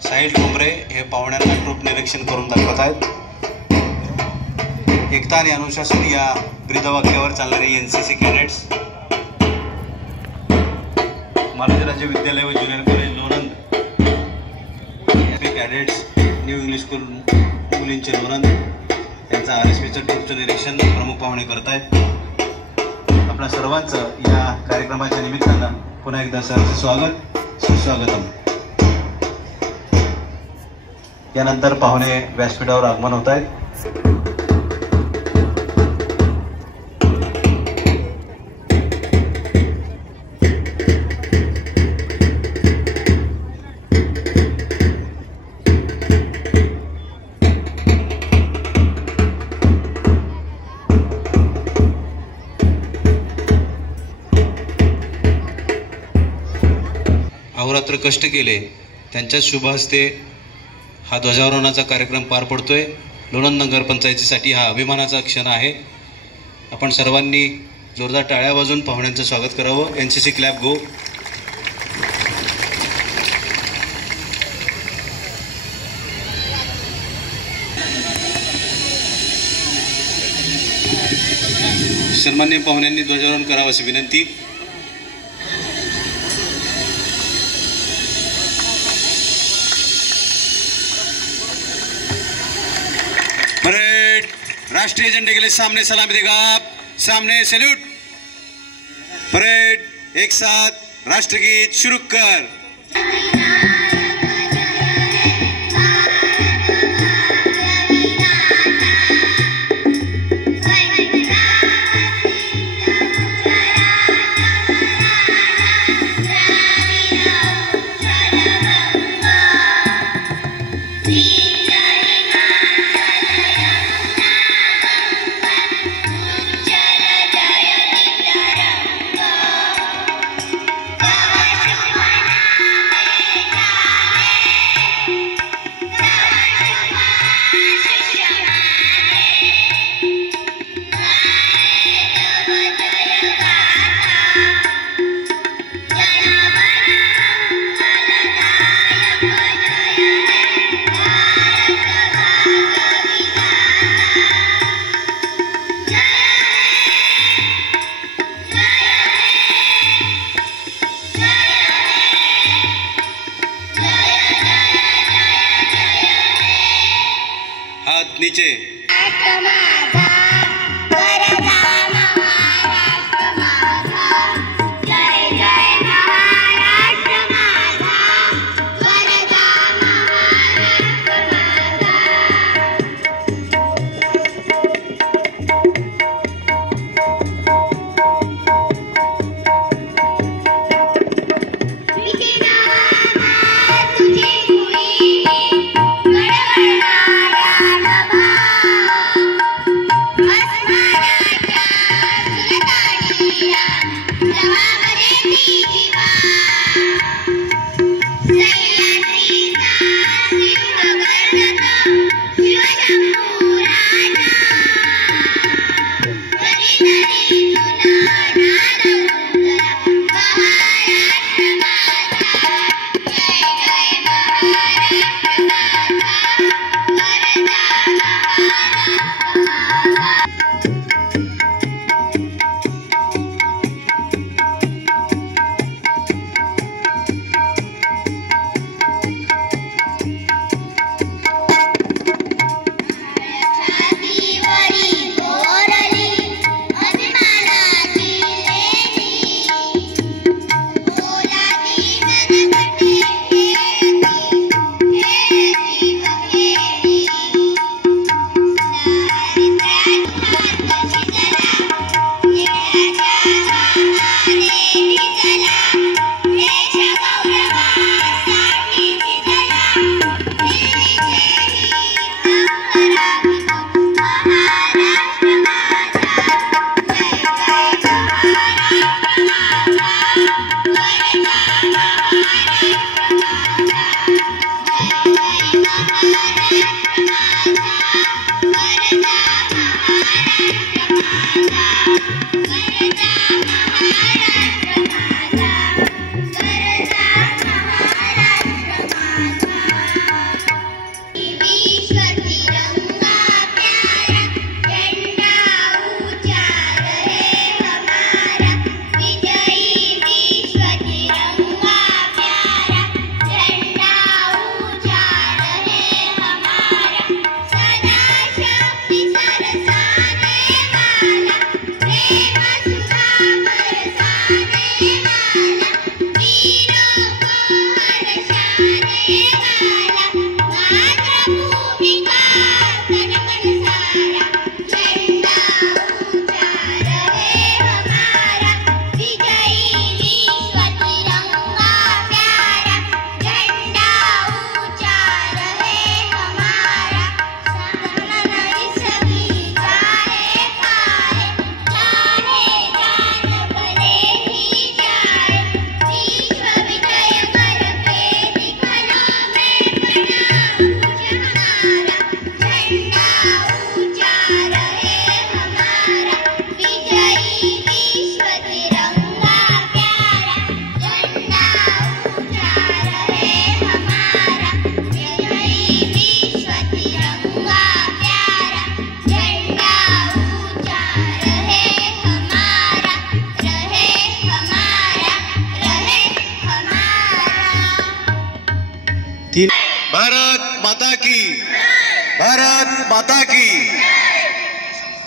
साहिल ठोंबरे हे पाहुण्यांना ग्रुप निरीक्षण करून दाखवत आहेत. एकता आणि अनुशासन या ब्रीदवाक्यावर चालणारे NCC कॅडेट्स, महाराज राज्य विद्यालय व junior college Lonand cadets, new English school मुलींचे लोणंद यांचा RSPचं ग्रुपचं निरीक्षण प्रमुख पाहुणे करत आहेत. आपल्या सर्वांचं या कार्यक्रमाच्या निमित्तानं पुन्हा एकदा सहर्ष स्वागत, सुस्वागतम. यानंतर पाहुणे व्यासपीठावर आगमन होत आहेत. अहोरात्र कष्ट केले त्यांच्याच शुभ हस्ते हा ध्वजारोहणाचा कार्यक्रम पार पडतोय. लोणंद नगरपंचायतीसाठी हा अभिमानाचा क्षण आहे. आपण सर्वांनी जोरदार टाळ्या वाजवून पाहुण्यांचं स्वागत करावं. NCC क्लॅप गो. सन्माननीय पाहुण्यांनी ध्वजारोहण करावं अशी विनंती. परेड राष्ट्रीय झंडे के लिए सामने सलामी देगा आप, सामने सैल्यूट. परेड एक साथ राष्ट्रगीत शुरू कर. मोदीचे भारत माता की, भारत माता की।